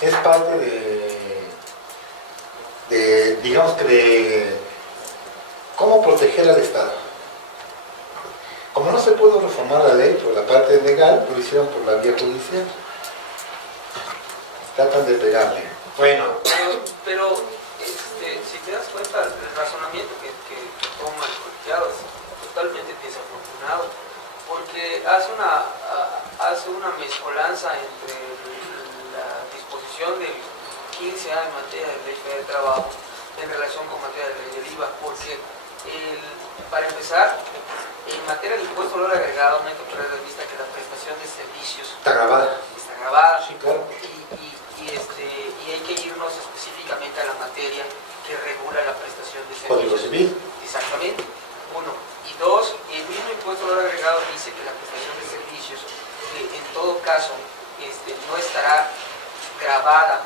es parte digamos que de cómo proteger al Estado. Como no se pudo reformar la ley por la parte legal, lo hicieron por la vía judicial. Tratan de pegarle. Bueno. Pero si te das cuenta, el razonamiento que toma el colegiado es totalmente desafortunado, porque hace una mezcolanza entre la disposición del 15A en materia de ley federal de trabajo en relación con materia de ley del IVA, porque para empezar, en materia de impuesto al valor agregado, no hay que perder de vista que la prestación de servicios está grabada. Sí, claro. Y hay que irnos específicamente a la materia que regula la prestación de servicios. Código Civil. Exactamente, uno. Y dos, el mismo impuesto al valor agregado dice que la prestación de servicios, en todo caso, no estará grabada,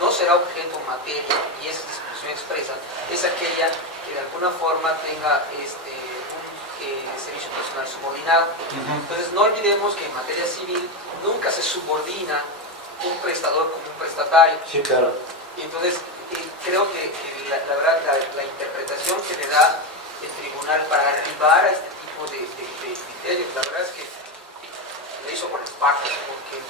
no será objeto materia, y esa disposición expresa, es aquella que de alguna forma tenga un servicio personal subordinado. Entonces no olvidemos que en materia civil nunca se subordina un prestador como un prestatario. Sí, claro. Entonces creo que la verdad la interpretación que le da el tribunal para arribar a este tipo de criterios, la verdad es que lo hizo con las patas,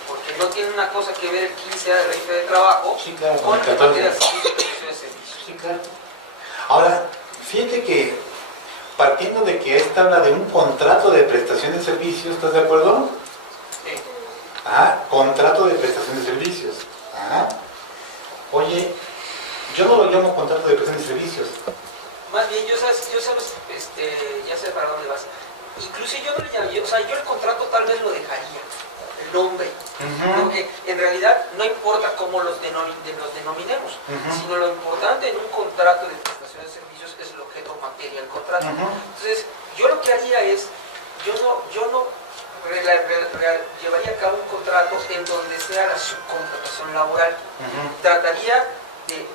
porque no tiene una cosa que ver el 15A de ley federal de trabajo, sí, claro, con la materia civil de prestación de servicios. Sí, claro. Ahora, fíjate que partiendo de que esta habla de un contrato de prestación de servicios, ¿estás de acuerdo? Sí. Contrato de prestación de servicios. Oye, yo no lo llamo contrato de prestación de servicios. Más bien, ya sé para dónde vas. Incluso yo no le llamaría, yo el contrato tal vez lo dejaría, el nombre. Porque en realidad no importa cómo los denominemos, sino lo importante en un contrato de prestación de servicios es el objeto materia del contrato. Entonces, yo lo que haría es, yo no llevaría a cabo un contrato en donde sea la subcontratación laboral. Trataría de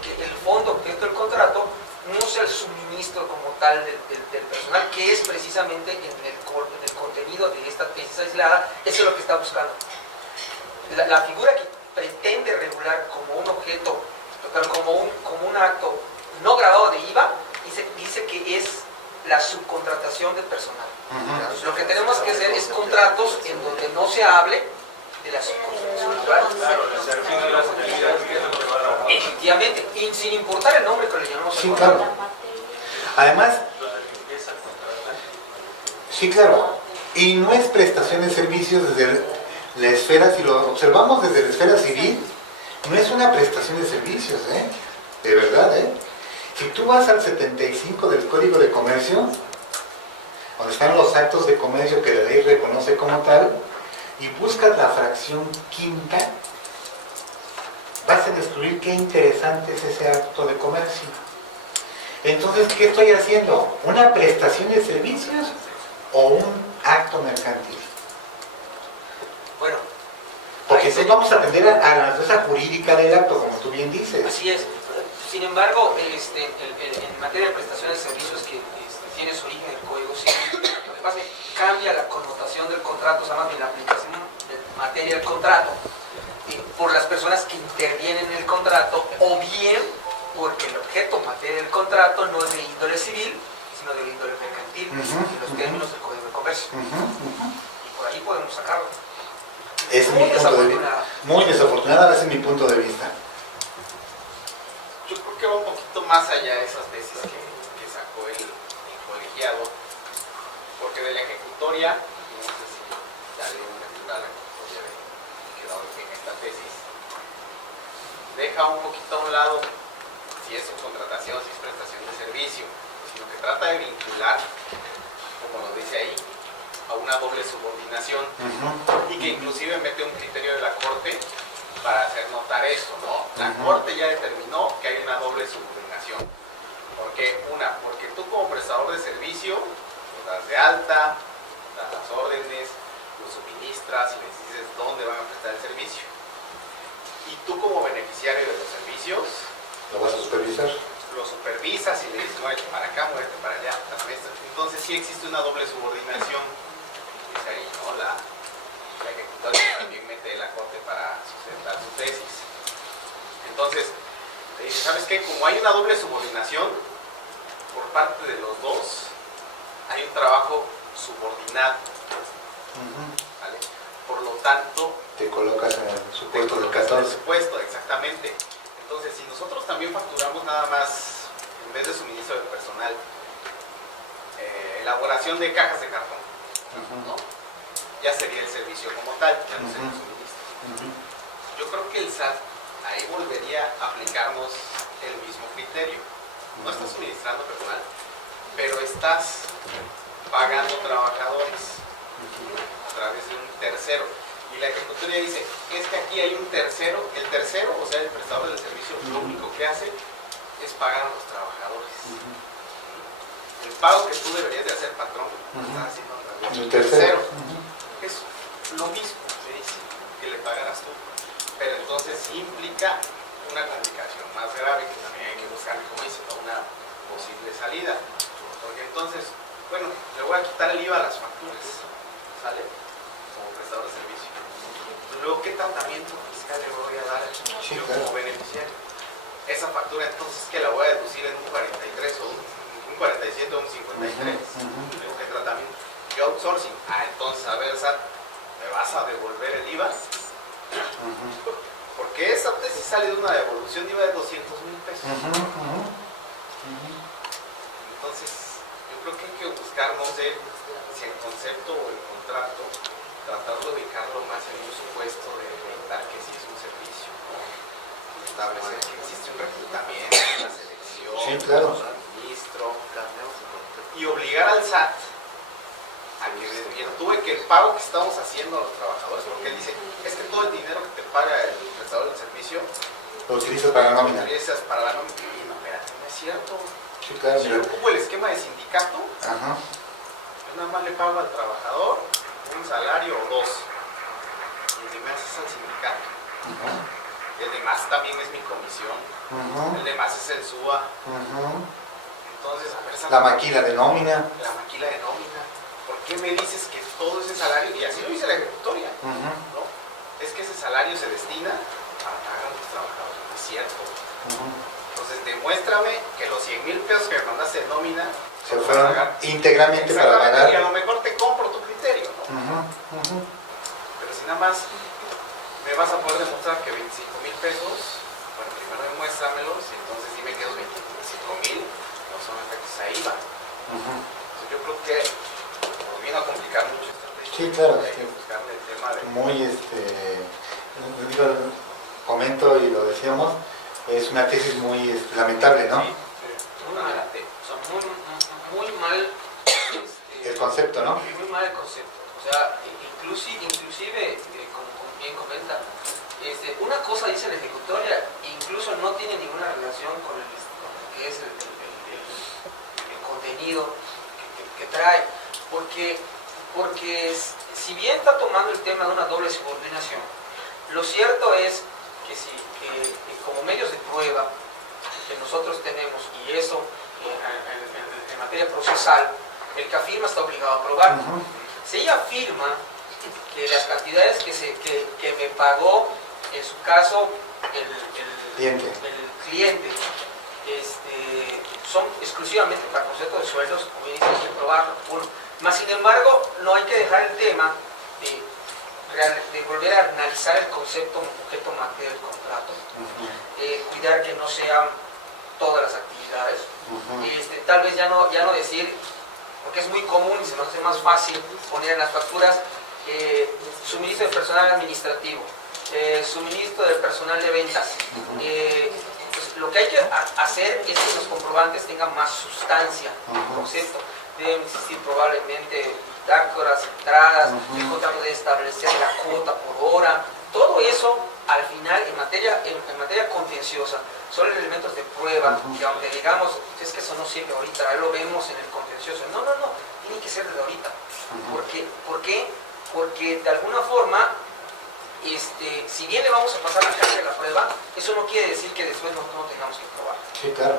que el fondo objeto del contrato no sea el suministro como tal del personal, que es precisamente en el contenido de esta tesis aislada, eso es lo que está buscando. La figura que pretende regular como un objeto, como un acto no grabado de IVA, dice que es la subcontratación del personal. Lo que tenemos que hacer es contratos en donde no se hable de la subcontratación. Efectivamente, y sin importar el nombre que le llamamos. Sí, claro. Además, sí, claro. Y no es prestación de servicios desde la esfera, si lo observamos desde la esfera civil, no es una prestación de servicios, de verdad, Si tú vas al 75 del Código de Comercio, donde están los actos de comercio que la ley reconoce como tal, y buscas la fracción quinta, vas a descubrir qué interesante es ese acto de comercio. Entonces, ¿qué estoy haciendo? ¿Una prestación de servicios o un acto mercantil? Bueno, porque entonces vamos a atender a la naturaleza jurídica del acto, como tú bien dices. Así es. Sin embargo, en materia de prestación de servicios que tiene su origen en el Código Civil, lo que pasa es que cambia la connotación del contrato, o sea, más bien la aplicación de materia del contrato por las personas que intervienen en el contrato, o bien porque el objeto materia del contrato no es de índole civil, sino de índole mercantil, en los términos del Código de Comercio. Y por ahí podemos sacarlo. Es muy desafortunada, ese es mi punto de vista. Yo creo que va un poquito más allá de esas tesis que sacó el colegiado, porque de la ejecutoria, no sé si darle una lectura a la ejecutoria que da origen a esta tesis, deja un poquito a un lado si es subcontratación, si es prestación de servicio, sino que trata de vincular, como lo dice ahí, a una doble subordinación, y que inclusive mete un criterio de la Corte para hacer notar esto, ¿no? La Corte ya determinó que hay una doble subordinación. ¿Por qué? Porque tú como prestador de servicio, los das de alta, das las órdenes, los suministras y les dices dónde van a prestar el servicio. Y tú como beneficiario de los servicios, ¿lo vas a supervisar? Lo supervisas y le dices, muévete para acá, muévete para allá. Entonces sí existe una doble subordinación. Es ahí, ¿no? la ejecutoria también mete la corte para sustentar su tesis. Entonces, te dice, ¿sabes qué? Como hay una doble subordinación por parte de los dos, hay un trabajo subordinado, ¿vale? Por lo tanto, te colocas en el supuesto del 14. Supuesto, exactamente. Entonces, si nosotros también facturamos nada más, en vez de suministro de personal, elaboración de cajas de cartón, ¿no? Ya sería el servicio como tal, ya no sería el suministro. Yo creo que el SAT ahí volvería a aplicarnos el mismo criterio. No estás suministrando personal, pero estás pagando trabajadores a través de un tercero. Y la ejecutoria dice, es que aquí hay un tercero, el tercero, o sea, el prestador del servicio, lo único que hace es pagar a los trabajadores. El pago que tú deberías de hacer, patrón, lo estás haciendo a través del tercero. Es lo mismo, me dice, que le pagaras tú. Pero entonces implica una complicación más grave que también hay que buscar, como dice, una posible salida. Porque entonces, bueno, le voy a quitar el IVA a las facturas, ¿sale? Como prestador de servicio. Luego, ¿qué tratamiento fiscal le voy a dar yo como beneficiario? Esa factura entonces que la voy a deducir en un 43 o un 47 o un 53. Digo, ¿qué tratamiento? Yo outsourcing. Entonces, a ver, SAT, ¿me vas a devolver el IVA? Porque esa tesis sale de una devolución de IVA de 200,000 pesos. Entonces, yo creo que hay que buscar, no sé, si el concepto o el contrato, tratar de ubicarlo más en un supuesto de evitar que sí es un servicio, ¿no? Establecer que existe un reclutamiento, una selección, un suministro, y obligar al SAT a que desvirtúe que el pago que estamos haciendo a los trabajadores, porque él dice, es que todo el dinero que te paga el prestador del servicio lo utilizas para la nómina. Lo utilizas para la nómina. Y no, espérate, no es cierto. Sí, claro, si yo ocupo el esquema de sindicato, yo nada más le pago al trabajador un salario o dos. Y el demás es al sindicato. El demás también es mi comisión. El demás es el SUA. Entonces, a ver, la maquila de nómina. La maquila de nómina. ¿Por qué me dices que todo ese salario, y así lo dice la ejecutoria, ¿no? Es que ese salario se destina a pagar a los trabajadores? No es cierto. Entonces, demuéstrame que los 100,000 pesos que me mandaste de nómina se fueron íntegramente para pagar. Y a lo mejor te compro tu criterio, ¿no? Pero si nada más me vas a poder demostrar que 25,000 pesos, bueno, primero demuéstramelos y entonces dime que los 25,000 no son efectos a IVA. Entonces, yo creo que nos viene a complicar mucho esta tesis. Sí, claro. Hay que buscarle el tema de... Muy, comento y lo decíamos, es una tesis muy lamentable, ¿no? Sí, muy mal el concepto, ¿no? muy mal el concepto. O sea, inclusive como bien comenta, una cosa dice la ejecutoria, incluso no tiene ninguna relación con lo que es el contenido que trae, porque si bien está tomando el tema de una doble subordinación, lo cierto es que como medios de prueba que nosotros tenemos, y eso en materia procesal, el que afirma está obligado a probar. Si ella afirma que las cantidades que me pagó, en su caso, el cliente son exclusivamente para concepto de sueldos, como dice, hay que probarlo. Más sin embargo, no hay que dejar el tema de volver a analizar el concepto objeto materia del contrato, cuidar que no sean todas las actividades, tal vez ya no decir, porque es muy común y se nos hace más fácil poner en las facturas suministro de personal administrativo, suministro de personal de ventas. Pues lo que hay que hacer es que los comprobantes tengan más sustancia, concepto. Deben existir probablemente bitácoras, entradas, el contrato debe establecer la cuota por hora. Todo eso, al final, en materia contenciosa, son elementos de prueba, que aunque digamos, es que eso no sirve ahorita, ahí lo vemos en el contencioso. No, tiene que ser desde ahorita. ¿Por qué? Porque de alguna forma, si bien le vamos a pasar la carga de la prueba, eso no quiere decir que después no tengamos que probar. Sí, claro.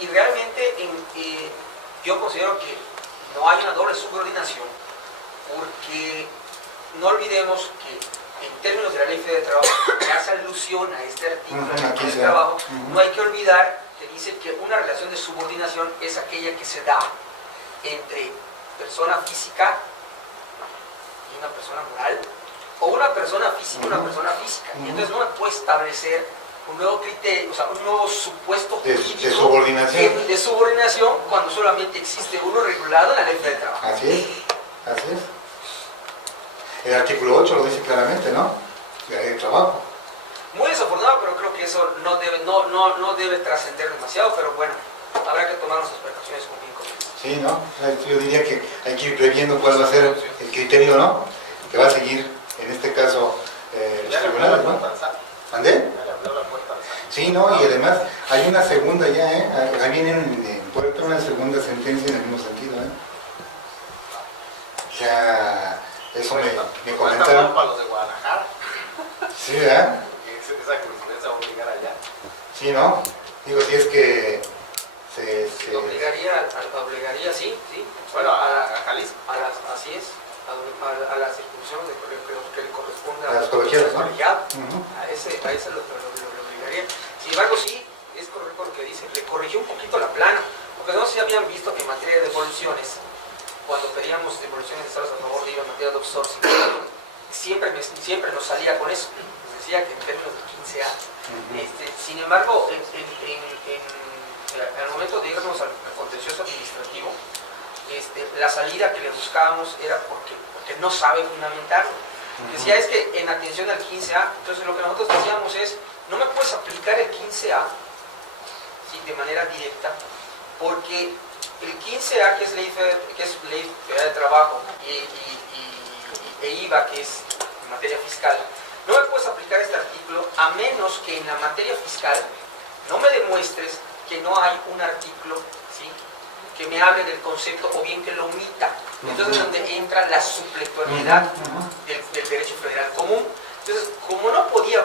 Y realmente yo considero que no hay una doble subordinación, porque no olvidemos que en términos de la Ley Federal de Trabajo, que hace alusión a este artículo de la Ley del Trabajo, no hay que olvidar que dice que una relación de subordinación es aquella que se da entre persona física y una persona moral, o una persona física y una persona física. Y entonces no me puede establecer un nuevo criterio, o sea, un nuvo supuesto jurídico de subordinación cuando solamente existe uno regulado en la Ley Federal de Trabajo. Así es, así es. El artículo 8 lo dice claramente, ¿no? La Ley de Trabajo. Muy desafortunado, pero creo que eso no debe trascender demasiado, pero bueno, habrá que tomar nuestras precauciones con bien correctas. Sí, ¿no? Yo diría que hay que ir previendo cuál va a ser el criterio, ¿no? Que va a seguir, en este caso, los tribunales, ¿no? ¿Andé? Sí, ¿no? Y además hay una segunda ya, ¿eh? Ahí vienen, puede tener una segunda sentencia en el mismo sentido, ¿eh? O sea, eso me comentaron. Para los de Guadalajara. Sí, ¿verdad? Esa jurisprudencia va a obligar allá. Sí, ¿no? Digo, si es que se Obligaría, sí. Bueno, a Jalisco. Así es, a la circunscripción que le corresponde a los colegiados, ¿no? A ese lo obligaría. Sin embargo, sí, es correcto lo que dice, le corrigió un poquito la plana, porque no sé si habían visto que en materia de devoluciones, cuando pedíamos devoluciones de estados a favor de IVA en materia de outsourcing, siempre nos salía con eso, nos decía que en términos de 15A. Sin embargo, al momento de irnos al contencioso administrativo, la salida que le buscábamos era porque no sabe fundamentarlo. Decía es que en atención al 15A, entonces lo que nosotros decíamos es, no me puedes aplicar el 15A ¿sí? de manera directa, porque el 15A, que es Ley Federal de Trabajo, e IVA, que es en materia fiscal, no me puedes aplicar este artículo a menos que en la materia fiscal no me demuestres que no hay un artículo ¿sí? que me hable del concepto o bien que lo omita. Entonces es donde entra la supletoriedad del derecho federal común. Entonces, como no podía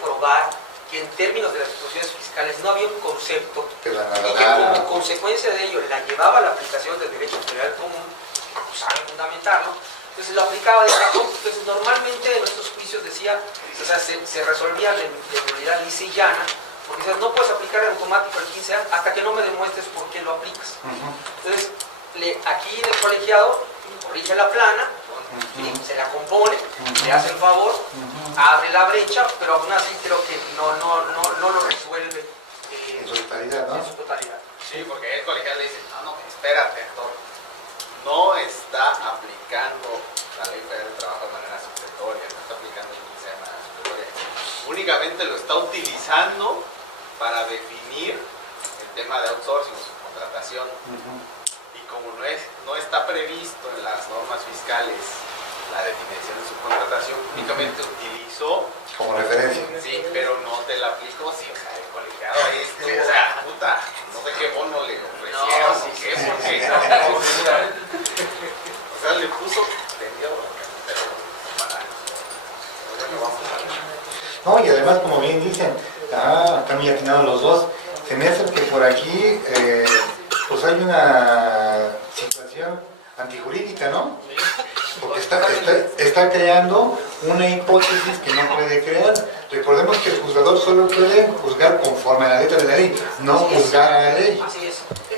probar que en términos de las disposiciones fiscales no había un concepto y que como consecuencia de ello la llevaba a la aplicación del derecho federal común, pues sabe fundamentarlo, entonces lo aplicaba de cajón. Entonces normalmente en nuestros juicios decía, o sea, se resolvía de manera lisa y llana, porque dices, no puedes aplicar en automático el 15A hasta que no me demuestres por qué lo aplicas. Entonces, aquí en el colegiado corrige la plana, ¿sí? Se la compone, le hace el favor, abre la brecha, pero aún así creo que no lo resuelve en su totalidad, ¿no? En su totalidad. Sí, porque el colegiado le dice, no, espérate, actor, no está aplicando la Ley Federal del Trabajo de manera supletoria, no está aplicando el 15A de manera supletoria, únicamente lo está utilizando para definir el tema de outsourcing o subcontratación. Y como no está previsto en las normas fiscales la definición de subcontratación, únicamente utilizó como referencia. Sí, pero no te la aplicó, sí, o sea, el colegiado ahí estuvo, o sea, puta, no sé qué bono le ofrecieron, o sea, le puso, tendió, pero bueno, vamos a ver. No, y además, como bien dicen, están muy atinados los dos, se me hace que por aquí pues hay una situación antijurídica, ¿no? Porque está creando una hipótesis que no puede crear. Recordemos que el juzgador solo puede juzgar conforme a la letra de la ley, no juzgar a la ley.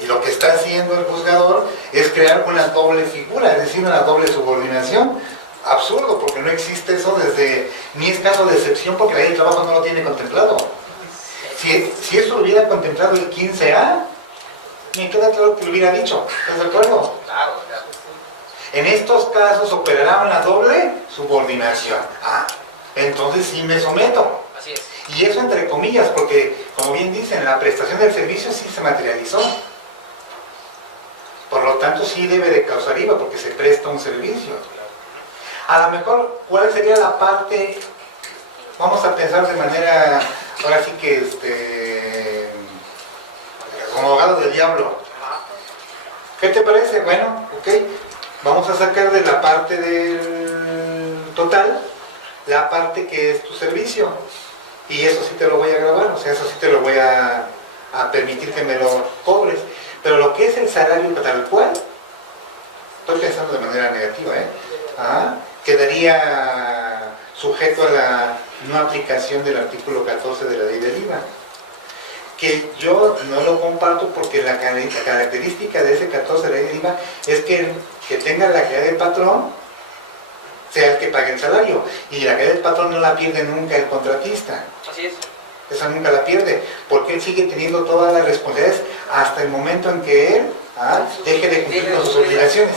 Y lo que está haciendo el juzgador es crear una doble figura, es decir, una doble subordinación. Absurdo, porque no existe eso ni es caso de excepción, porque la ley del trabajo no lo tiene contemplado. Si eso lo hubiera contemplado el 15A, me queda claro que lo hubiera dicho. ¿Estás de acuerdo? Claro, claro. En estos casos operará una doble subordinación. Entonces sí me someto. Así es. Y eso entre comillas, porque como bien dicen, la prestación del servicio sí se materializó. Por lo tanto sí debe de causar IVA porque se presta un servicio. A lo mejor, ¿cuál sería la parte? Vamos a pensar de manera, ahora sí que como abogado del diablo. ¿Qué te parece? Bueno, ok. Vamos a sacar de la parte del total, la parte que es tu servicio. Y eso sí te lo voy a grabar, o sea, eso sí te lo voy a permitir que me lo cobres. Pero lo que es el salario tal cual, estoy pensando de manera negativa, quedaría sujeto a la no aplicación del artículo 14 de la ley del IVA. Que yo no lo comparto porque la característica de ese 14 de la ley del IVA es que el que tenga la calidad de patrón sea el que pague el salario, y la calidad del patrón no la pierde nunca el contratista. Así es. Esa nunca la pierde, porque él sigue teniendo todas las responsabilidades hasta el momento en que él deje de cumplir con sus obligaciones.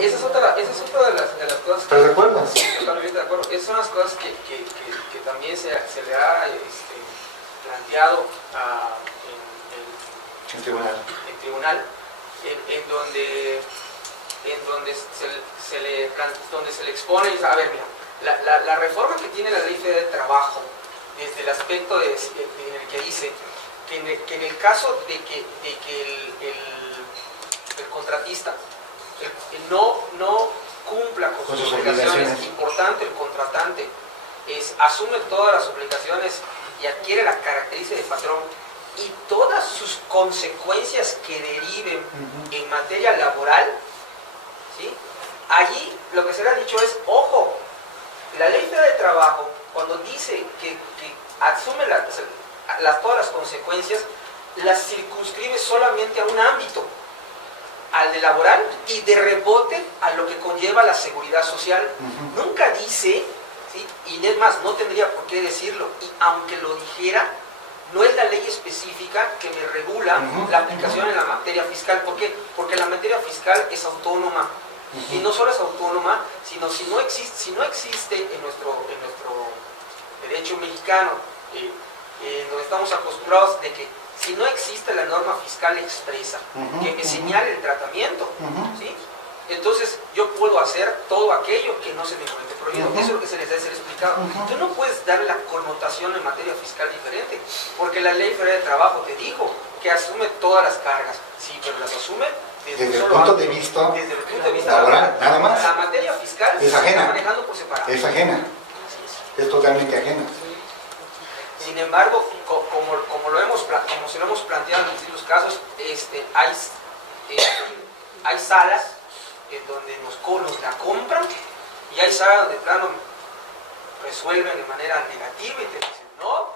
Esa es otra de las cosas. ¿Estás de acuerdo? Totalmente de acuerdo. Esas son las cosas que también se le ha planteado En tribunal. En tribunal, en donde se le expone, a ver, mira, la reforma que tiene la Ley Federal del Trabajo, desde el aspecto en el que dice que en el caso de que el contratista no cumpla con sus obligaciones, importante, el contratante asume todas las obligaciones y adquiere la característica de patrón y todas sus consecuencias que deriven en materia laboral, ¿sí? Allí lo que se le ha dicho es, ojo, la Ley Federal de Trabajo, cuando dice que asume todas las consecuencias, las circunscribe solamente a un ámbito, al de laboral, y de rebote a lo que conlleva la seguridad social. Nunca dice, ¿sí? Y es más, no tendría por qué decirlo, y aunque lo dijera, no es la ley específica que me regula la aplicación en la materia fiscal. ¿Por qué? Porque la materia fiscal es autónoma. Y no solo es autónoma, sino si no existe en nuestro derecho mexicano, donde estamos acostumbrados de que si no existe la norma fiscal expresa que me señale el tratamiento, ¿sí? Entonces yo puedo hacer todo aquello que no se me encuentre prohibido. Eso es lo que se les debe ser explicado. Tú no puedes darle la connotación en materia fiscal diferente, porque la Ley Federal de Trabajo te dijo que asume todas las cargas, sí, pero las asume desde el punto de vista laboral, nada más. La materia fiscal es se ajena. está manejando por separado. Es ajena. Es totalmente ajena. Sin embargo, como se lo hemos planteado en distintos casos, hay salas en donde nos la compran, y hay salas donde plano resuelven de manera negativa y te dicen no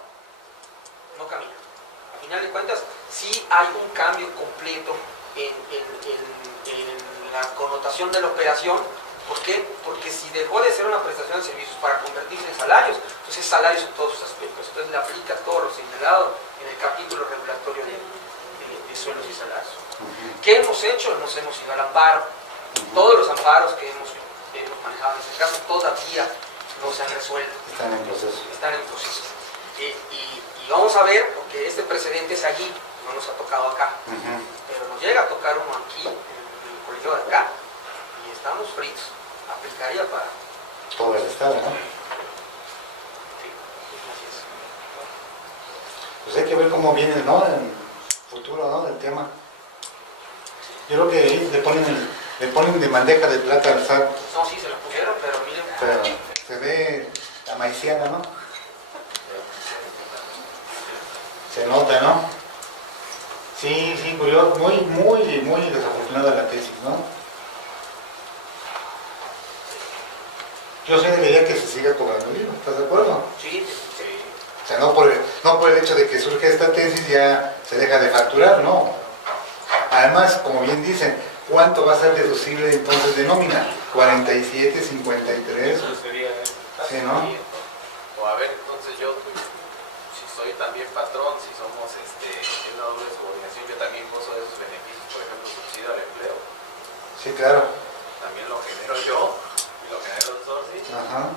camina. Al final de cuentas, sí hay un cambio completo en la connotación de la operación. ¿Por qué? Porque si dejó de ser una prestación de servicios para convertirse en salarios, entonces salarios en todos sus aspectos. Entonces le aplica todo lo señalado en el capítulo regulatorio de sueldos y salarios. ¿Qué hemos hecho? Nos hemos ido al amparo. Todos los amparos que hemos manejado en este caso todavía no se han resuelto. Están en proceso. Y vamos a ver, porque este precedente es allí, no nos ha tocado acá. Pero nos llega a tocar uno aquí, en el colegio de acá, y estamos fritos. Aplicaría para todo el estado, ¿no? Sí, así es. Pues hay que ver cómo viene, ¿no? El futuro, ¿no? Del tema. Yo creo que le ponen de bandeja de plata al SAT. No, sí, se lo pusieron, pero miren. Pero se ve la maiciana, ¿no? Se nota, ¿no? Sí, curioso. Muy desafortunada la tesis, ¿no? Yo soy de la idea que se siga cobrando el IVA, ¿estás de acuerdo? Sí. O sea, no por el hecho de que surge esta tesis ya se deja de facturar, no. Además, como bien dicen, ¿cuánto va a ser deducible entonces de nómina? 47, 53. Eso sería, sí, ¿no? O a ver, entonces yo, si soy también patrón, si somos en una doble subordinación, yo también gozo de esos beneficios, por ejemplo, subsidio al empleo. Sí, claro. También lo genero yo. Lo que hay los dos, ¿sí? Ajá.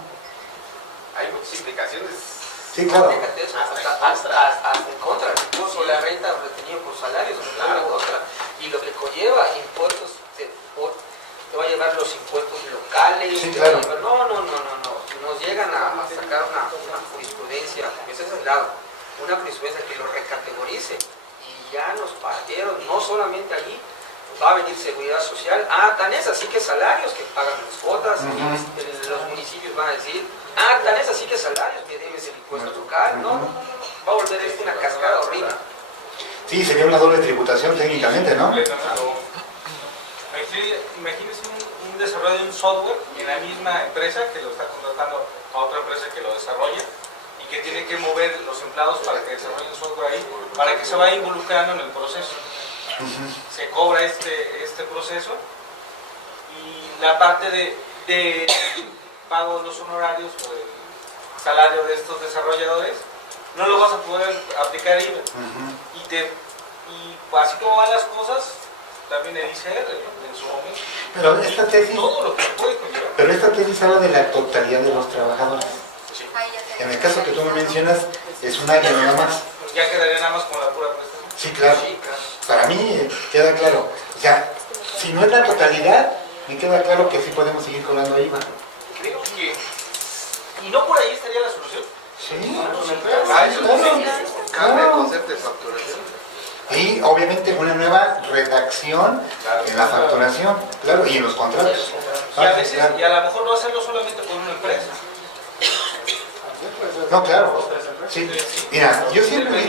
Hay muchas implicaciones. Sí, claro. Fíjate eso, hasta en contra del impuesto de la renta retenido por salarios, claro. En contra. Y lo que conlleva impuestos, te va a llevar los impuestos locales. Sí, claro. No. Nos llegan a sacar una jurisprudencia, ese es el lado, una jurisprudencia que lo recategorice. Y ya nos partieron, no solamente allí. Va a venir seguridad social, tan es así que salarios que pagan las cuotas, y los municipios van a decir, tan es así que salarios que debes el impuesto local, no, va a volver esto una cascada horrible. Sí, sería una doble tributación técnicamente, ¿no? Hay Imagínese un desarrollo de un software en la misma empresa que lo está contratando a otra empresa que lo desarrolla y que tiene que mover los empleados para que desarrollen el software ahí, para que se vaya involucrando en el proceso. Se cobra este proceso y la parte de pago de los honorarios o el salario de estos desarrolladores no lo vas a poder aplicar IVA. Y así como van las cosas, también el ICR en su momento. Pero esta tesis, Todo lo que puede conllevar. pero esta tesis habla de la totalidad de los trabajadores. Sí. En el caso que tú me mencionas, es un área nada más. Ya quedaría nada más con la pura prestación. Sí, claro. Para mí queda claro. O sea, si no es la totalidad, me queda claro que sí podemos seguir cobrando IVA. Creo que... Y no por ahí estaría la solución. Sí, Cambia el concepto de facturación. Y obviamente una nueva redacción en la facturación, claro, y en los contratos. Y a veces, y a lo mejor no hacerlo solamente con una empresa. No, claro. Sí. Mira, yo siempre he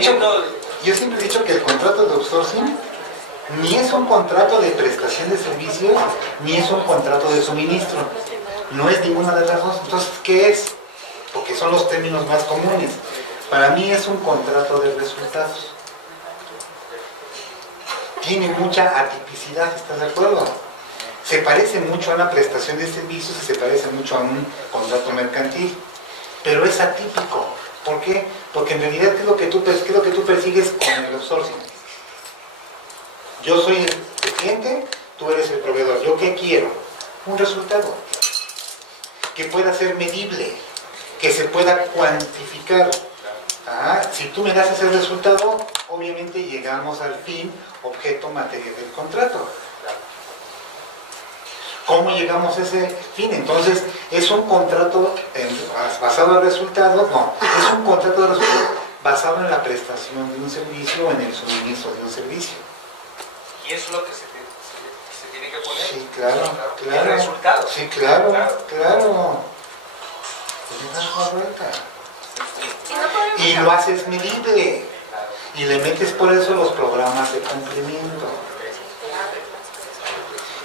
dicho que el contrato de outsourcing ni es un contrato de prestación de servicios, ni es un contrato de suministro. No es ninguna de las dos. Entonces, ¿qué es? Porque son los términos más comunes. Para mí es un contrato de resultados. Tiene mucha atipicidad, ¿estás de acuerdo? Se parece mucho a una prestación de servicios y se parece mucho a un contrato mercantil, pero es atípico. ¿Por qué? Porque en realidad, ¿qué es lo que tú persigues con el outsourcing? Yo soy el cliente, tú eres el proveedor. ¿Yo qué quiero? Un resultado que pueda ser medible, que se pueda cuantificar. Si tú me das ese resultado, obviamente llegamos al fin, objeto material del contrato. ¿Cómo llegamos a ese fin? Entonces, ¿es un contrato basado en resultados? No, es un contrato de resultados basado en la prestación de un servicio o en el suministro de un servicio. Y eso es lo que se tiene que poner. Sí, claro. El resultado. Sí, claro. Pues le das la vuelta. Y lo haces medible. Y le metes por eso los programas de cumplimiento.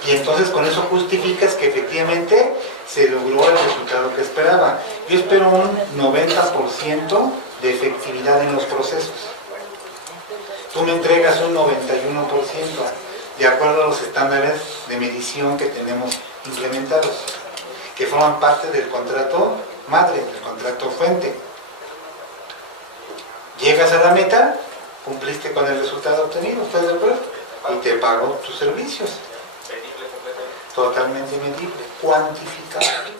Y entonces con eso justificas que efectivamente se logró el resultado que esperaba. Yo espero un 90% de efectividad en los procesos. Tú me entregas un 91%, de acuerdo a los estándares de medición que tenemos implementados, que forman parte del contrato madre, del contrato fuente. Llegas a la meta, cumpliste con el resultado obtenido, ¿estás de acuerdo? Y te pago tus servicios. Medible completamente. Totalmente medible, cuantificable.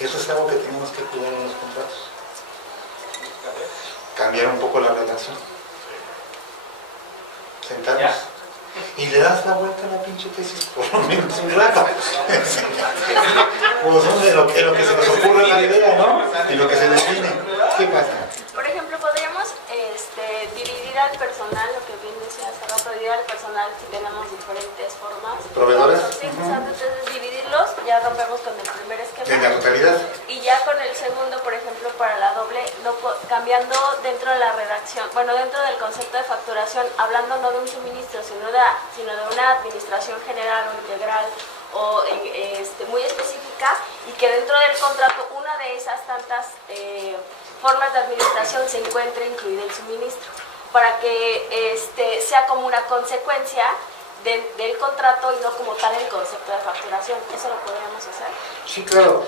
Eso es algo que tenemos que cuidar en los contratos. Cambiar un poco la relación. Sentarnos. Y le das la vuelta a la pinche tesis por lo menos un rato. Pues en lo que se nos ocurre la idea, ¿no? En lo que se define. ¿Qué pasa? Por ejemplo, podríamos dividir al personal, lo que bien decía hace rato, dividir al personal si tenemos diferentes formas. ¿Proveedores? Sí, entonces dividirlos, ya rompemos con el primer En la esquema. totalidad. Y ya con el segundo, por ejemplo, para la doble, cambiando dentro de la redacción, bueno, dentro del concepto de facturación, hablando no de un suministro, sino de una administración general o integral o muy específica, y que dentro del contrato una de esas tantas formas de administración se encuentre incluida el suministro, para que sea como una consecuencia del contrato y no como tal el concepto de facturación. ¿Eso lo podríamos hacer? Sí, claro.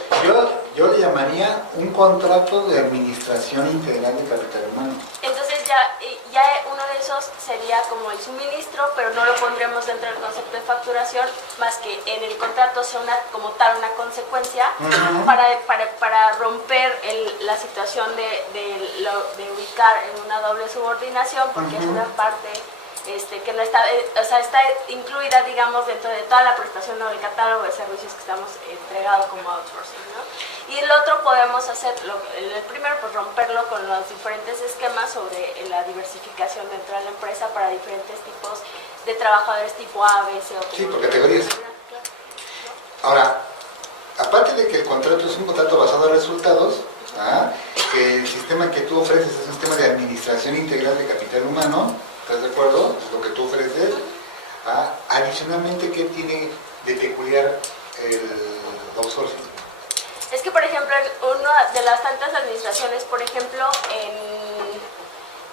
Yo le llamaría un contrato de administración integral de capital humano. Entonces ya uno de esos sería como el suministro, pero no lo pondremos dentro del concepto de facturación, más que en el contrato sea como tal una consecuencia para romper la situación de ubicar en una doble subordinación, porque es una parte que no está, está incluida, digamos, dentro de toda la prestación o el catálogo de servicios que estamos entregando como outsourcing, ¿no? Y el otro podemos hacer, el primero, pues romperlo con los diferentes esquemas sobre la diversificación dentro de la empresa para diferentes tipos de trabajadores tipo A, B, C o Sí, por categorías. Ahora, aparte de que el contrato es un contrato basado en resultados, que el sistema que tú ofreces es un sistema de administración integral de capital humano, ¿estás de acuerdo? Es lo que tú ofreces. Adicionalmente, ¿qué tiene de peculiar el outsourcing? Es que, por ejemplo, en una de las tantas administraciones, por ejemplo,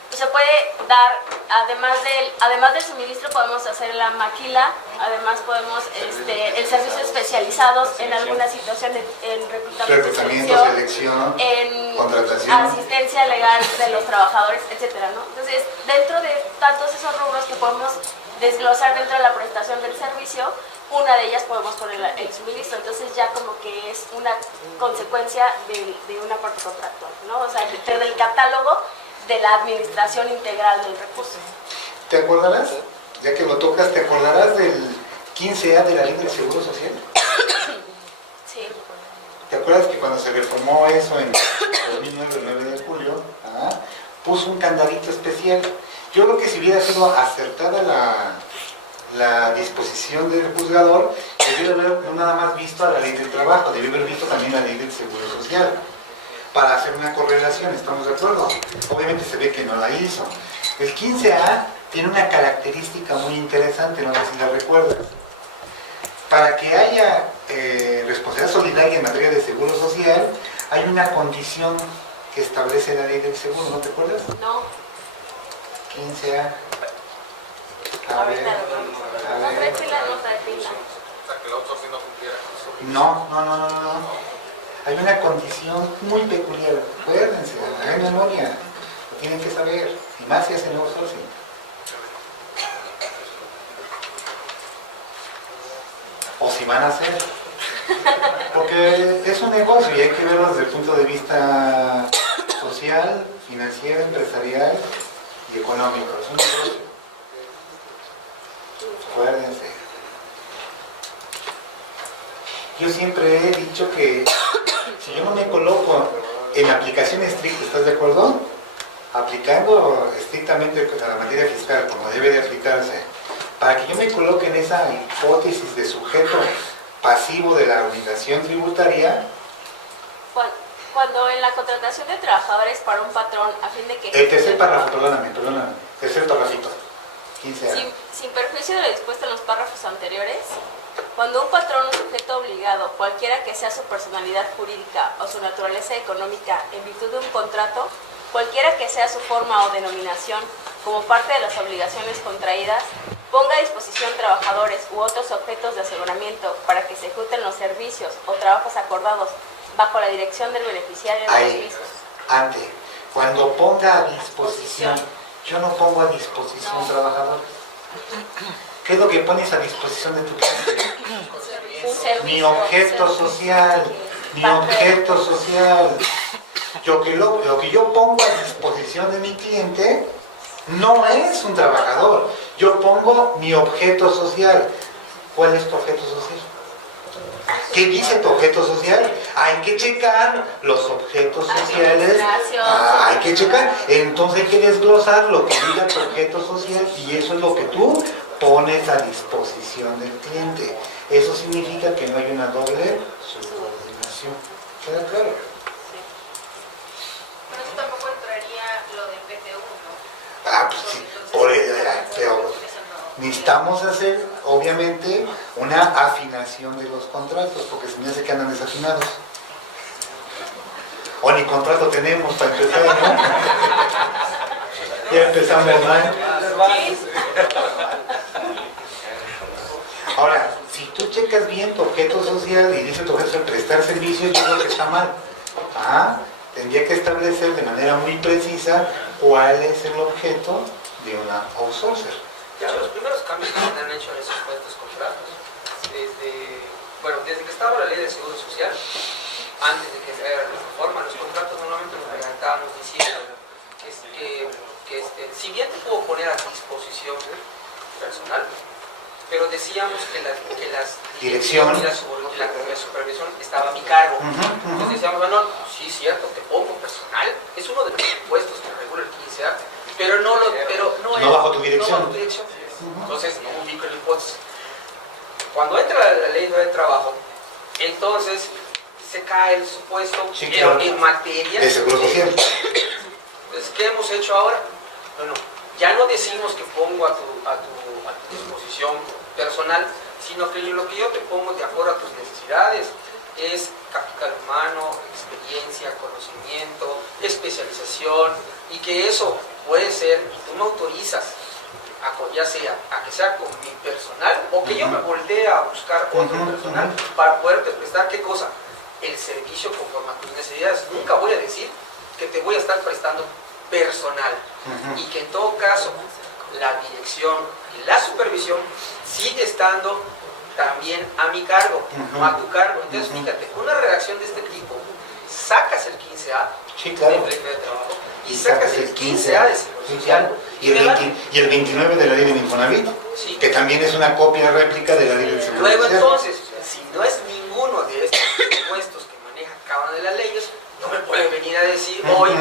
se puede dar, además del suministro, podemos hacer la maquila, además podemos el servicio especializados en alguna situación en reclutamiento, selección, en contratación, asistencia legal de los trabajadores, etcétera, ¿no? Entonces, dentro de tantos esos rubros que podemos desglosar dentro de la prestación del servicio, una de ellas podemos poner el suministro, entonces ya como que es una consecuencia de una parte contractual, ¿no? O sea, dentro del catálogo de la administración integral del recurso. ¿Te acordarás? Ya que lo tocas, ¿te acordarás del 15A de la Ley del Seguro Social? Sí. ¿Te acuerdas que cuando se reformó eso en 2009, el 9 de julio, puso un candadito especial? Yo creo que si hubiera sido acertada la disposición del juzgador, debió haber no nada más visto a la Ley del Trabajo, debió haber visto también la Ley del Seguro Social, para hacer una correlación, ¿estamos de acuerdo? Obviamente se ve que no la hizo. El 15A tiene una característica muy interesante, no sé si la recuerdas. Para que haya responsabilidad solidaria en materia de seguro social, hay una condición que establece la ley del seguro, ¿no te acuerdas? No. 15A. Ahorita lo vamos. No trae pila, no trae pila. O sea, que el outsourcing no cumpliera con su No. Hay una condición muy peculiar, acuérdense, hagan memoria, lo tienen que saber, y más si hacen outsourcing. O si van a hacer, porque es un negocio y hay que verlo desde el punto de vista social, financiero, empresarial y económico, es un negocio. Acuérdense. Yo siempre he dicho que si yo no me coloco en aplicación estricta, ¿estás de acuerdo? Aplicando estrictamente la materia fiscal como debe de aplicarse, para que yo me coloque en esa hipótesis de sujeto pasivo de la obligación tributaria. Cuando en la contratación de trabajadores para un patrón, a fin de que... El tercer párrafo, perdóname, tercer párrafito, 15A. Sin perjuicio de lo dispuesto en los párrafos anteriores, cuando un patrón o sujeto obligado, cualquiera que sea su personalidad jurídica o su naturaleza económica en virtud de un contrato, cualquiera que sea su forma o denominación, como parte de las obligaciones contraídas, ponga a disposición trabajadores u otros objetos de aseguramiento para que se ejecuten los servicios o trabajos acordados bajo la dirección del beneficiario de los mismos. Antes, cuando ponga a disposición, yo no pongo a disposición trabajadores. ¿Qué es lo que pones a disposición de tu cliente? Un servicio, Mi objeto social, mi objeto social. Lo que yo pongo a disposición de mi cliente no es un trabajador. Yo pongo mi objeto social. ¿Cuál es tu objeto social? ¿Qué dice tu objeto social? Hay que checar los objetos sociales. Hay que checar. Entonces hay que desglosar lo que diga tu objeto social y eso es lo que tú pones a disposición del cliente. Eso significa que no hay una doble subordinación. ¿Queda claro? Pero eso tampoco entraría lo del PTU, ¿no? Pues sí, pero necesitamos hacer, obviamente, una afinación de los contratos, porque se me hace que andan desafinados. O ni contrato tenemos para empezar, ¿no? Ya empezamos mal. Ahora, si tú checas bien tu objeto social y dice tu objeto social prestar servicios, yo creo que está mal. Tendría que establecer de manera muy precisa cuál es el objeto de una outsourcer. De hecho, los primeros cambios que se han hecho en esos puestos contratos, desde que estaba la ley de seguro social, antes de que se haga la reforma, los contratos normalmente nos levantábamos diciendo que si bien te puedo poner a disposición personal, pero decíamos que las Dirección y la supervisión estaba a mi cargo. Entonces decíamos, bueno, sí, cierto, te pongo personal, es uno de los impuestos que regula el 15A, pero no bajo tu dirección. No bajo tu dirección. Entonces no ubico la hipótesis. Cuando entra la ley de trabajo, entonces se cae el supuesto, sí, pero claro, en materia de seguro social. Entonces, ¿qué hemos hecho ahora? Bueno, ya no decimos que pongo a tu disposición personal, sino que lo que yo te pongo de acuerdo a tus necesidades es capital humano, experiencia, conocimiento, especialización, y que eso puede ser, y tú me autorizas, ya sea a que sea con mi personal o que yo me voltee a buscar otro personal para poderte prestar, ¿qué cosa? El servicio conforme a tus necesidades. Nunca voy a decir que te voy a estar prestando personal, y que en todo caso la dirección y la supervisión sigue estando también a mi cargo, no a tu cargo. Entonces fíjate, una redacción de este tipo, sacas el 15A Sí, claro. del régimen de trabajo y sacas el 15A de Seguro Social. Y el 29 de la ley del Infonavit, Sí. que también es una copia réplica de la ley del Seguro Luego Social. entonces, si no es ninguno de estos impuestos que maneja cada una de las leyes, no me puede venir a decir hoy,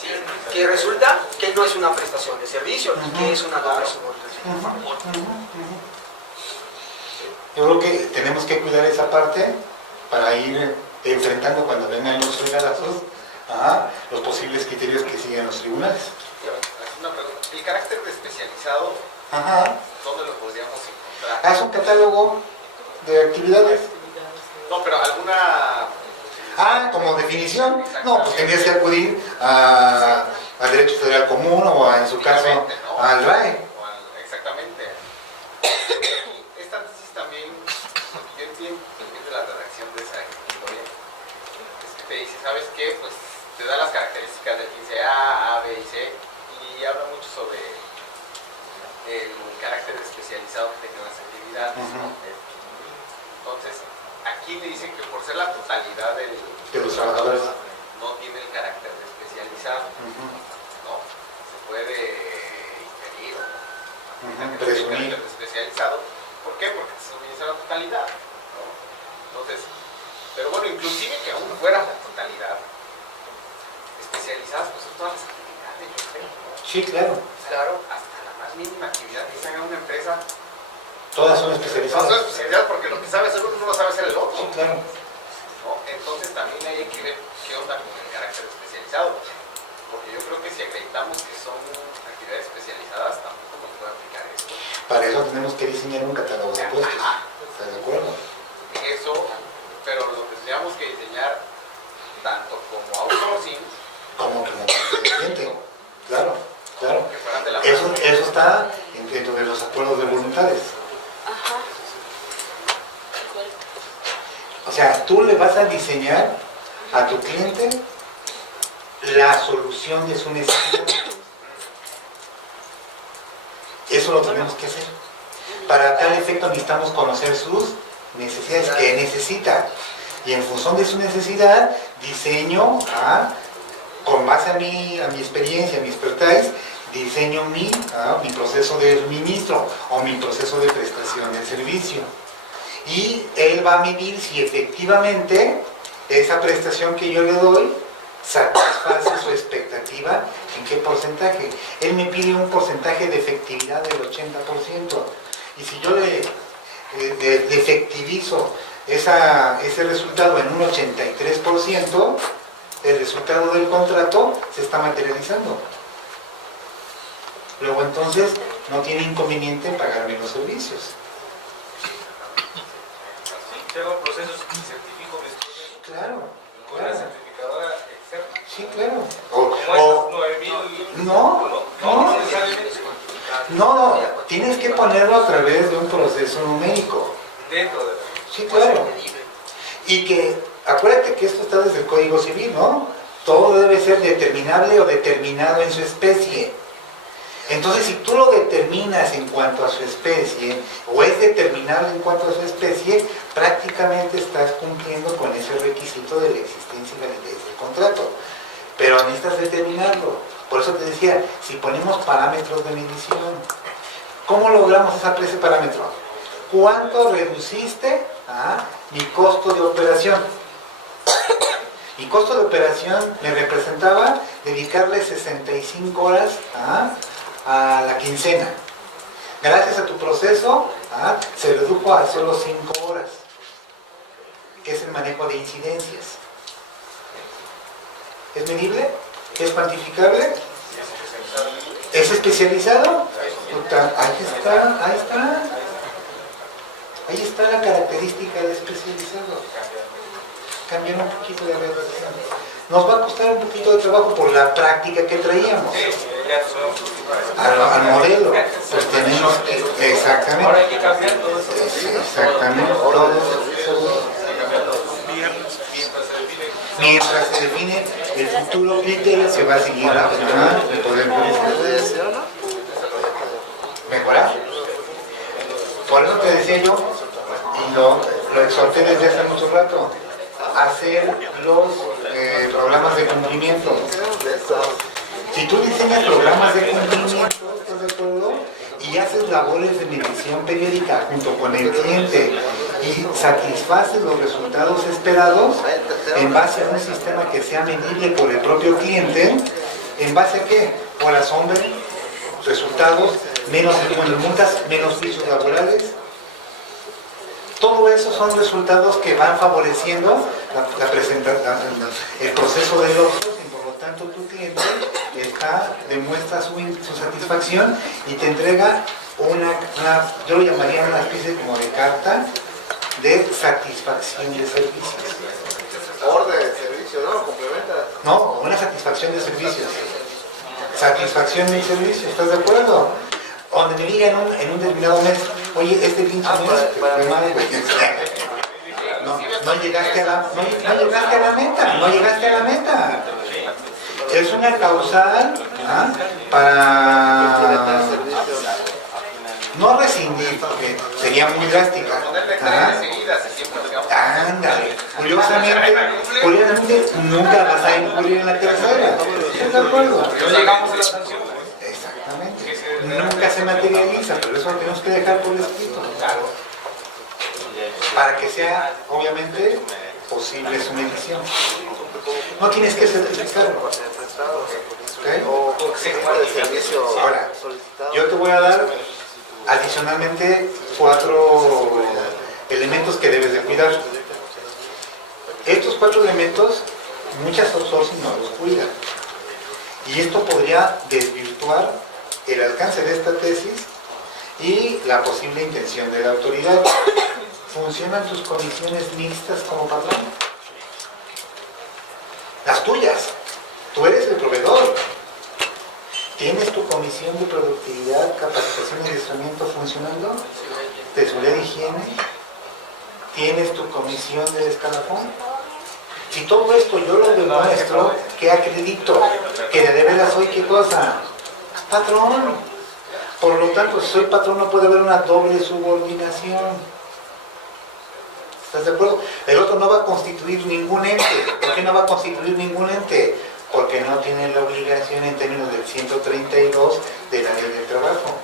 ¿sí?, que resulta que no es una prestación de servicio y que es una doble subordinación. Yo creo que tenemos que cuidar esa parte para ir enfrentando cuando vengan los regalazos los posibles criterios que siguen los tribunales. Una pregunta. ¿El carácter de especializado, dónde lo podríamos encontrar? Haz un catálogo de actividades. No, pero alguna... Como definición, no, pues tendrías que acudir al Derecho Federal Común o en su caso ¿no? al RAE. Exactamente. Esta tesis también, porque yo entiendo de la redacción de esa historia, es que te dice, ¿sabes qué? Pues te da las características del 15A, A, B y C, y habla mucho sobre el carácter especializado que tengan las actividades. Entonces, aquí le dicen que por ser la totalidad de los trabajadores no tiene el carácter de especializado. No, se puede inferir o presumir. carácter de especializado. ¿Por qué? Porque se suministra la totalidad, ¿no? Entonces, pero bueno, inclusive que aún fuera la totalidad, especializadas pues son todas las actividades, yo creo, ¿no? Sí, claro. Claro. Hasta la más mínima actividad que se haga en una empresa. Todas son No especializadas. son especializadas porque lo que sabe hacer uno no lo sabe hacer el otro. Sí, claro. ¿No? Entonces también hay que ver qué onda con el carácter especializado. Porque yo creo que si acreditamos que son actividades especializadas, tampoco nos puede aplicar esto. Para eso tenemos que diseñar un catálogo de puestos. ¿Estás de acuerdo? Eso, pero lo tendríamos que diseñar tanto como outsourcing Como cliente. Claro, claro. que fueran de la Eso está dentro de los acuerdos de voluntades. Ajá. O sea, tú le vas a diseñar a tu cliente la solución de su necesidad. Eso lo tenemos que hacer. Para tal efecto necesitamos conocer sus necesidades, qué necesita. Y en función de su necesidad, diseño, con base a mi experiencia, a mi expertise, diseño mi proceso de suministro o mi proceso de prestación del servicio. Y él va a medir si efectivamente esa prestación que yo le doy satisface su expectativa, en qué porcentaje. Él me pide un porcentaje de efectividad del 80%. Y si yo le efectivizo ese resultado en un 83%, el resultado del contrato se está materializando. Luego entonces no tiene inconveniente en pagarme los servicios. Sí, hago procesos y certifico mis procesos Claro, con una certificadora externa. sí, claro. Como esas 9,000. No necesariamente. No, tienes que ponerlo a través de un proceso numérico. Dentro de Sí, claro. Y que, acuérdate que esto está desde el Código Civil, ¿no? Todo debe ser determinable o determinado en su especie. Entonces, si tú lo determinas en cuanto a su especie, o es determinable en cuanto a su especie, prácticamente estás cumpliendo con ese requisito de la existencia y validez del contrato. Pero necesitas determinarlo. Por eso te decía, si ponemos parámetros de medición, ¿cómo logramos ese parámetro? ¿Cuánto reduciste mi costo de operación? Mi costo de operación me representaba dedicarle 65 horas a la quincena. Gracias a tu proceso, se redujo a solo 5 horas, que es el manejo de incidencias. ¿Es medible? ¿Es cuantificable? ¿Es especializado? Ahí está. Ahí está la característica de especializado. Cambiar un poquito de redacción. Nos va a costar un poquito de trabajo por la práctica que traíamos. Al modelo, pues tenemos que, exactamente. Ahora hay que cambiar todo eso. Exactamente, todo eso. Mientras se define el futuro criterio que va a seguir el poder público. Mejorar. Por eso te decía yo, y lo exhorté desde hace mucho rato, hacer los programas de cumplimiento. Si tú diseñas programas de cumplimiento, ¿estás de acuerdo? Y haces labores de medición periódica junto con el cliente y satisfaces los resultados esperados en base a un sistema que sea medible por el propio cliente, ¿en base a qué? Horas hombre, resultados, menos multas, menos juicios laborales. Todo eso son resultados que van favoreciendo el proceso de los y por lo tanto tu cliente demuestra su satisfacción y te entrega yo lo llamaría una especie como de carta de satisfacción de servicios. Orden de servicio, ¿no? Complementa. No, una satisfacción de servicios. Satisfacción de servicios, ¿estás de acuerdo? Donde me digan en un determinado mes, oye, este pinche mes, no llegaste a la meta. Es una causal para no rescindir, porque sería muy drástica. Ándale, curiosamente nunca vas a incurrir en la tercera. ¿Estás de acuerdo? No llegamos a la sanción. Exactamente. Nunca se materializa, pero eso lo tenemos que dejar por escrito. Para que sea, obviamente, posible su medición. No tienes que certificarlo. Ahora, yo te voy a dar adicionalmente 4 elementos que debes de cuidar. Estos 4 elementos, muchas outsourcing no los cuidan. Y esto podría desvirtuar el alcance de esta tesis y la posible intención de la autoridad. ¿Funcionan tus comisiones mixtas como patrón? Las tuyas. Tú eres el proveedor. ¿Tienes tu comisión de productividad, capacitación y adiestramiento funcionando? ¿Tesorería de higiene? ¿Tienes tu comisión del escalafón? Si todo esto yo lo demuestro, ¿qué acredito? Que de veras soy ¿qué cosa? Patrón. Por lo tanto, si soy patrón no puede haber una doble subordinación. ¿Estás de acuerdo? El otro no va a constituir ningún ente. ¿Por qué no va a constituir ningún ente? Porque no tiene la obligación en términos del 132 de la Ley del Trabajo.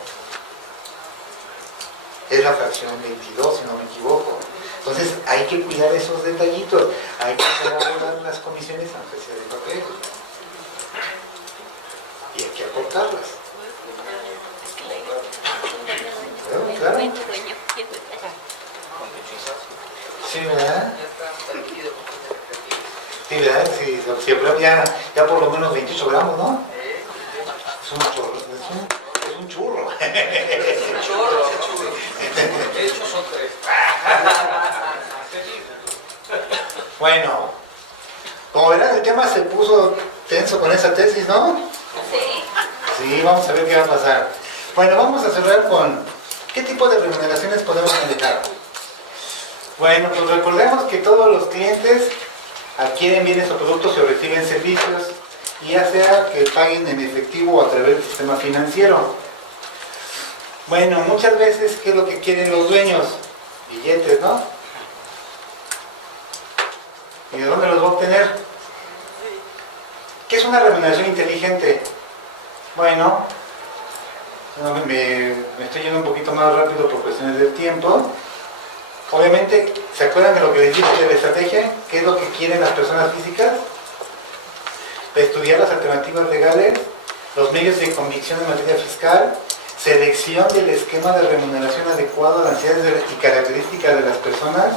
Es la fracción 22, si no me equivoco. Entonces hay que cuidar esos detallitos. Hay que elaborar las comisiones aunque sea de papel. Y hay que aportarlas. Claro. Sí, ¿verdad? Sí, ¿verdad? Sí, ya por lo menos 28 gramos, ¿no? Es un churro. Es un churro. De hecho son 3. Bueno, como verán, el tema se puso tenso con esa tesis, ¿no? Sí, vamos a ver qué va a pasar. Bueno, vamos a cerrar con ¿qué tipo de remuneraciones podemos manejar? Bueno, pues recordemos que todos los clientes adquieren bienes o productos o reciben servicios, ya sea que paguen en efectivo o a través del sistema financiero. Bueno, muchas veces, ¿qué es lo que quieren los dueños? Billetes, ¿no? ¿Y de dónde los va a obtener? ¿Qué es una remuneración inteligente? Bueno, me estoy yendo un poquito más rápido por cuestiones del tiempo. Obviamente, ¿se acuerdan de lo que les dije de la estrategia? ¿Qué es lo que quieren las personas físicas? Estudiar las alternativas legales, los medios de convicción en materia fiscal, selección del esquema de remuneración adecuado a las necesidades y características de las personas,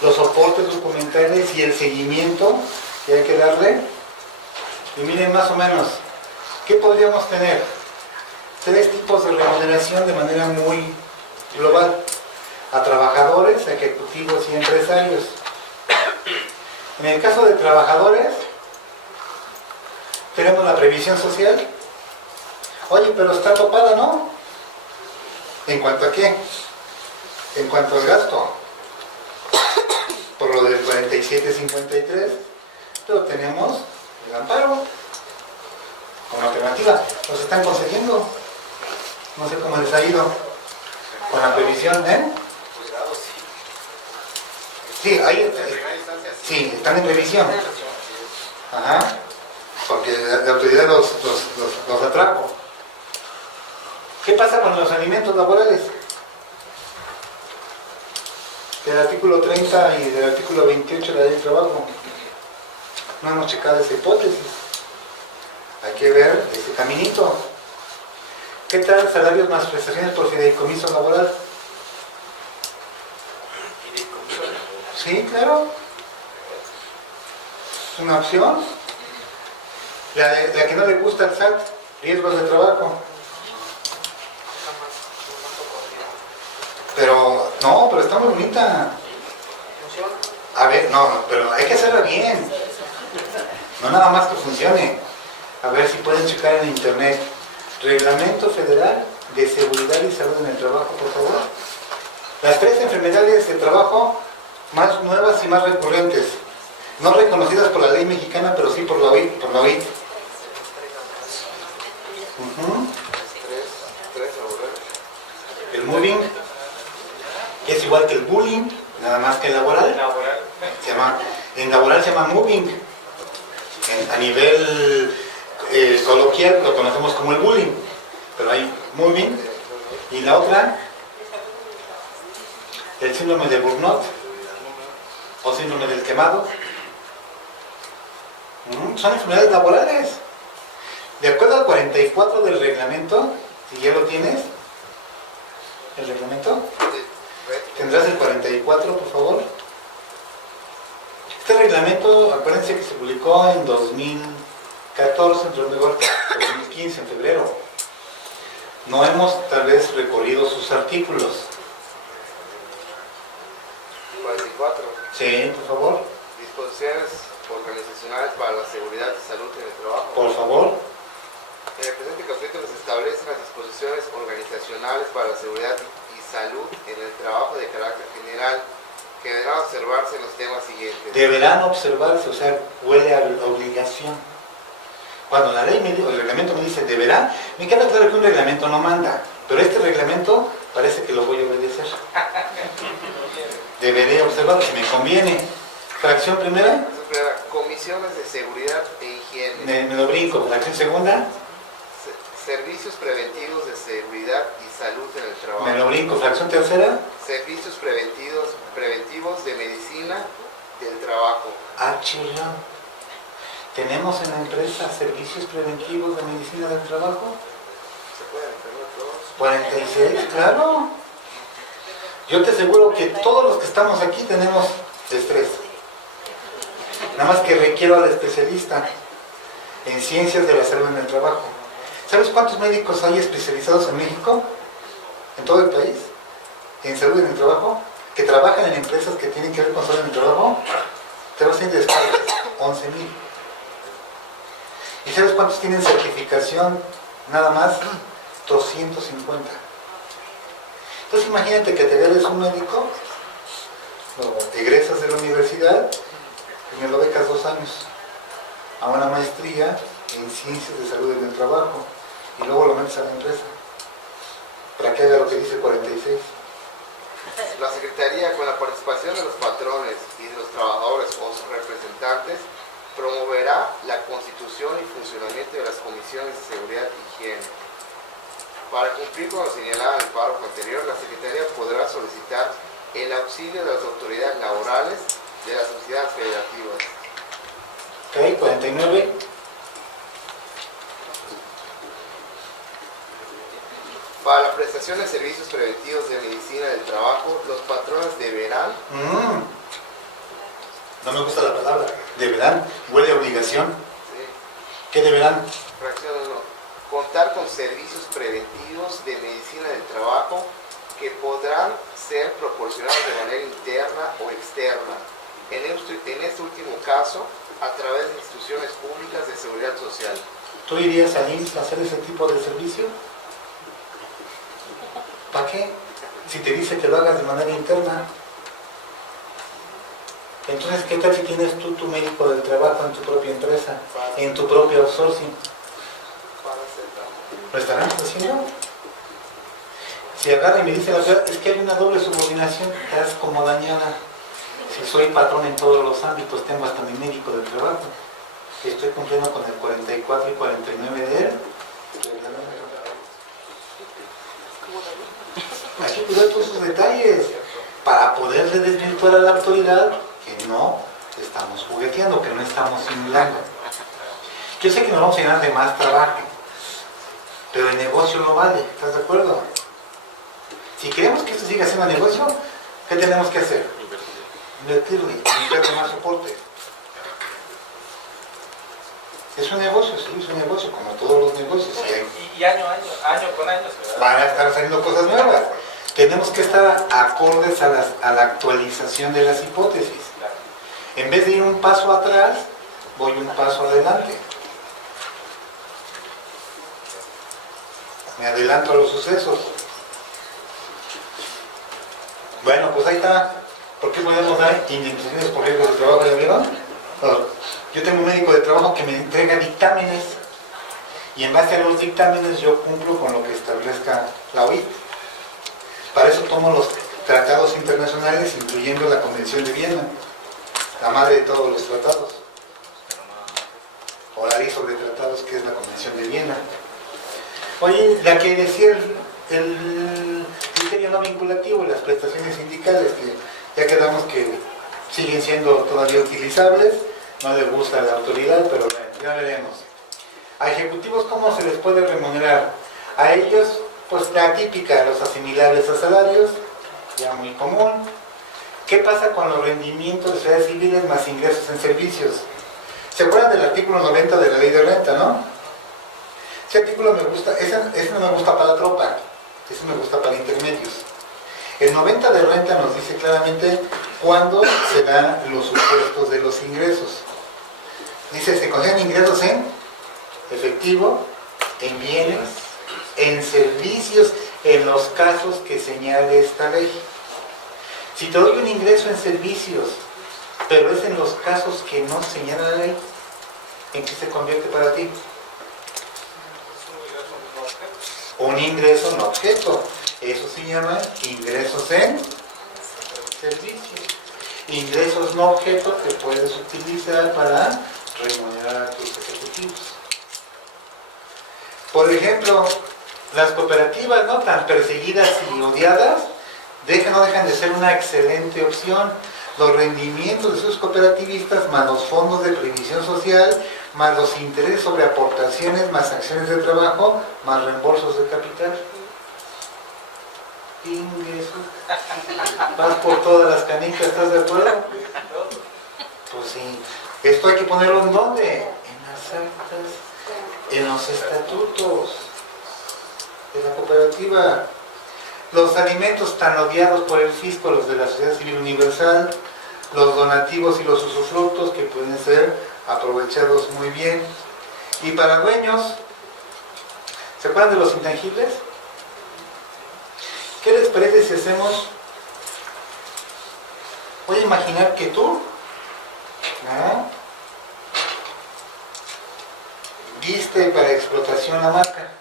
los soportes documentales y el seguimiento que hay que darle. Y miren más o menos, ¿qué podríamos tener? 3 tipos de remuneración de manera muy global. a trabajadores, ejecutivos y empresarios. En el caso de trabajadores, tenemos la previsión social. Oye, pero está topada, ¿no? ¿En cuanto a qué? En cuanto al gasto. Por lo del 4753, pero tenemos el amparo como alternativa. Los están concediendo. No sé cómo les ha ido con la previsión, ¿eh? Sí, ahí sí, están en revisión. Ajá. Porque la autoridad los atrajo. ¿Qué pasa con los alimentos laborales? Del artículo 30 y del artículo 28 de la ley del trabajo. No hemos checado esa hipótesis. Hay que ver ese caminito. ¿Qué tal salarios más prestaciones por fideicomiso laboral? Sí, claro. Es una opción. La que no le gusta al SAT, riesgos de trabajo. Pero, no, pero está muy bonita. A ver, no, pero hay que hacerla bien. No nada más que funcione. A ver si pueden checar en internet. Reglamento Federal de Seguridad y Salud en el Trabajo, por favor. Las 3 enfermedades de trabajo más nuevas y más recurrentes. No reconocidas por la ley mexicana, pero sí por la OIT. El moving, que es igual que el bullying, nada más que el laboral. En laboral se llama moving. A nivel coloquial lo conocemos como el bullying, pero hay moving. Y la otra, el síndrome de Burnout o síndrome del quemado. Son enfermedades laborales. De acuerdo al 44 del reglamento, si ya lo tienes, el reglamento, tendrás el 44, por favor. Este reglamento, acuérdense que se publicó en 2014, entró en vigor en 2015, en febrero. No hemos tal vez recorrido sus artículos. 44. Sí, por favor. Disposiciones organizacionales para la seguridad y salud en el trabajo. Por favor. En el presente capítulo se establecen las disposiciones organizacionales para la seguridad y salud en el trabajo de carácter general que deberán observarse en los temas siguientes. Deberán observarse, o sea, huele a obligación. Cuando la ley, el reglamento me dice deberá, me queda claro que un reglamento no manda, pero este reglamento parece que lo voy a obedecer. Deberé observar si me conviene. Fracción primera. Comisiones de seguridad e higiene. Me lo brinco. Fracción segunda. Servicios preventivos de seguridad y salud en el trabajo. Me lo brinco. Fracción tercera. Servicios preventivos de medicina del trabajo. Ah, chido. ¿Tenemos en la empresa servicios preventivos de medicina del trabajo? ¿Se pueden tener todos? 46, claro. Yo te aseguro que todos los que estamos aquí tenemos estrés. Nada más que requiero al especialista en ciencias de la salud en el trabajo. ¿Sabes cuántos médicos hay especializados en México? En todo el país. En salud en el trabajo. Que trabajan en empresas que tienen que ver con salud en el trabajo. Te vas a ir de espaldas. 11,000. ¿Y sabes cuántos tienen certificación? Nada más 250. Entonces imagínate que te eres un médico, o egresas de la universidad y me lo becas 2 años a una maestría en ciencias de salud en el trabajo y luego lo metes a la empresa para que haga lo que dice 46. La Secretaría, con la participación de los patrones y de los trabajadores o sus representantes, promoverá la constitución y funcionamiento de las comisiones de seguridad y higiene. Para cumplir con lo señalado en el párrafo anterior, la Secretaría podrá solicitar el auxilio de las autoridades laborales de las sociedades federativas. Ok, 49. Para la prestación de servicios preventivos de medicina del trabajo, los patrones deberán... No me gusta la palabra. Deberán. Huele a obligación. Sí. ¿Qué deberán? Fracción 1. Contar con servicios preventivos de medicina del trabajo que podrán ser proporcionados de manera interna o externa. En este último caso, a través de instituciones públicas de seguridad social. ¿Tú irías al IMSS a hacer ese tipo de servicio? ¿Para qué? Si te dice que lo hagas de manera interna. Entonces, ¿qué tal si tienes tú tu médico del trabajo en tu propia empresa, en tu propio outsourcing? ¿Lo estarán haciendo? Si agarra y me dice la verdad, es que hay una doble subordinación, estás como dañada. Si soy patrón en todos los ámbitos, tengo hasta mi médico del trabajo. Estoy cumpliendo con el 44 y 49 de él. Hay que cuidar todos esos detalles para poderle desvirtuar a la autoridad que no estamos jugueteando, que no estamos simulando. Yo sé que nos vamos a llenar de más trabajo, pero el negocio no vale, ¿estás de acuerdo? Si queremos que esto siga siendo negocio, ¿qué tenemos que hacer? Invertirle, invertir más soporte. Es un negocio, sí, es un negocio, como todos los negocios. Y año con año van a estar saliendo cosas nuevas. Tenemos que estar acordes a la actualización de las hipótesis. En vez de ir un paso atrás, voy un paso adelante. Me adelanto a los sucesos. Bueno, pues ahí está. ¿Por qué podemos dar indemnizaciones por riesgos de trabajo? ¿Ya vieron? Yo tengo un médico de trabajo que me entrega dictámenes y en base a los dictámenes yo cumplo con lo que establezca la OIT. Para eso tomo los tratados internacionales, incluyendo la Convención de Viena, la madre de todos los tratados, o la ley sobre tratados, que es la Convención de Viena. Oye, la que decía el criterio no vinculativo y las prestaciones sindicales, que ya quedamos que siguen siendo todavía utilizables, no le gusta a la autoridad, pero bueno, ya veremos. A ejecutivos, ¿cómo se les puede remunerar? A ellos, pues la típica, los asimilables a salarios, ya muy común. ¿Qué pasa con los rendimientos de sociedades civiles más ingresos en servicios? ¿Se acuerdan del artículo 90 de la ley de renta, no? Ese artículo me gusta, ese no me gusta para la tropa, ese me gusta para intermedios. El 90 de renta nos dice claramente cuándo se dan los supuestos de los ingresos. Dice, se consideran ingresos en efectivo, en bienes, en servicios, en los casos que señale esta ley. Si te doy un ingreso en servicios, pero es en los casos que no señala la ley, ¿en qué se convierte para ti? Un ingreso no objeto. Eso se llama ingresos en servicios. Ingresos no objeto que puedes utilizar para remunerar a tus ejecutivos. Por ejemplo, las cooperativas, ¿no?, tan perseguidas y odiadas, no dejan de ser una excelente opción. Los rendimientos de sus cooperativistas, más los fondos de previsión social, más los intereses sobre aportaciones, más acciones de trabajo, más reembolsos de capital. Ingresos. Vas por todas las canicas, ¿estás de acuerdo? Pues sí. Esto hay que ponerlo ¿en dónde? En las actas, en los estatutos de la cooperativa. Los alimentos tan odiados por el fisco, los de la sociedad civil universal, los donativos y los usufructos que pueden ser aprovechados muy bien. Y para dueños, ¿se acuerdan de los intangibles? ¿Qué les parece si hacemos? Voy a imaginar que tú, ¿no?, diste para explotación la marca.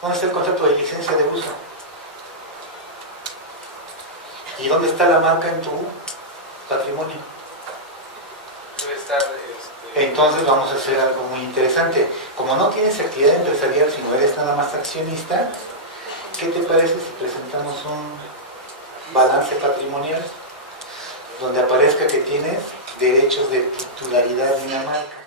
¿Dónde está el contrato de licencia de uso? ¿Y dónde está la marca en tu patrimonio? debe estar... Entonces vamos a hacer algo muy interesante. Como no tienes actividad empresarial, sino eres nada más accionista, ¿qué te parece si presentamos un balance patrimonial donde aparezca que tienes derechos de titularidad de una marca?